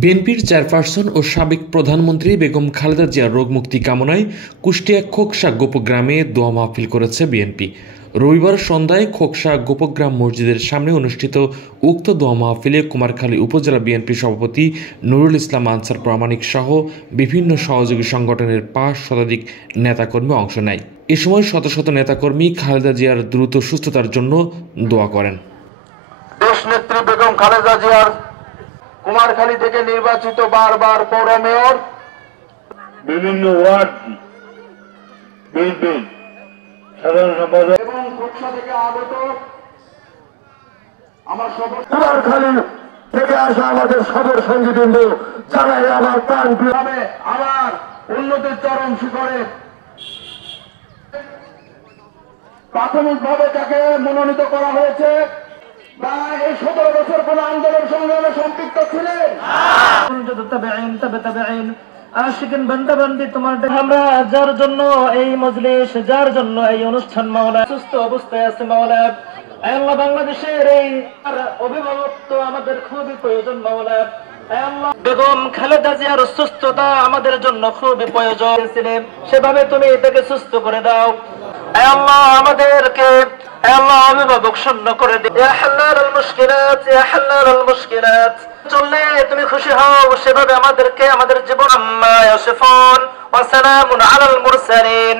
বিএনপির চেয়ারপারসন ও সাবেক প্রধানমন্ত্রী বেগম খালেদা জিয়ার রোগমুক্তি কামনায় কুষ্টিয়া খোকসা গোপগ্রামে দোয়া মাহফিল করেছে বিএনপি। রবিবার সন্ধ্যায় খোকসা গোপগ্রাম মসজিদের সামনে অনুষ্ঠিত উক্ত দোয়া মাহফিলে কুমারখালী উপজেলা বিএনপি সভাপতি নুরুল ইসলাম আনসার প্রামাণিক সহ বিভিন্ন সহযোগী সংগঠনের ৫ শতাধিক নেতাকর্মী অংশ নেয়। এ সময় শত শত নেতাকর্মী খালেদা জিয়ার দ্রুত সুস্থতার জন্য দোয়া করেন। দেশনেত্রী বেগম খালেদা জিয়ার কুমারখালী থেকে নির্বাচিত বারবার পৌর মেয়র, বিভিন্ন ওয়ার্ড বিএনপি সাধারণ সম্পাদক এবং খোকসা থেকে আগত আমার কুমারখালী থেকে আসা আমাদের সদর সঙ্গীবৃন্দ জানাই আমার প্রাণ গ্রামে আমার উন্নতির চরম শিখরে প্রাথমিকভাবে যাকে মনোনীত করা হয়েছে বা এই ১৭ বছর কোন আন্দোলন সংগ্রামে সম্পৃক্ত ছিলেন আশিকিন বান্দাবান্দি তোমার আমরা যার জন্য এই মজলিস, যার জন্য এই অনুষ্ঠান মাওলা সুস্থ অবস্থায় আছে মাওলা। আল্লাহ বাংলাদেশের এই অভিভাবক আমাদের খুবই প্রয়োজন মাওলা। বেগম খালেদা জিয়ার সুস্থতা আমাদের জন্য খুবই প্রয়োজন ছিলেন, সেভাবে তুমি এটাকে সুস্থ করে দাও আল্লাহ। আমাদেরকে আল্লাহ অভিভাবক শূন্য করে দিও। ইয়া হাল্লাল মুশকিলাত, ইয়া হাল্লাল মুশকিলাত। চললে তুমি খুশি হও সেভাবে আমাদেরকে আমাদের জীবন আম্মা ইয়াসিফুন ওয়া সালামুন আলাল মুরসালিন।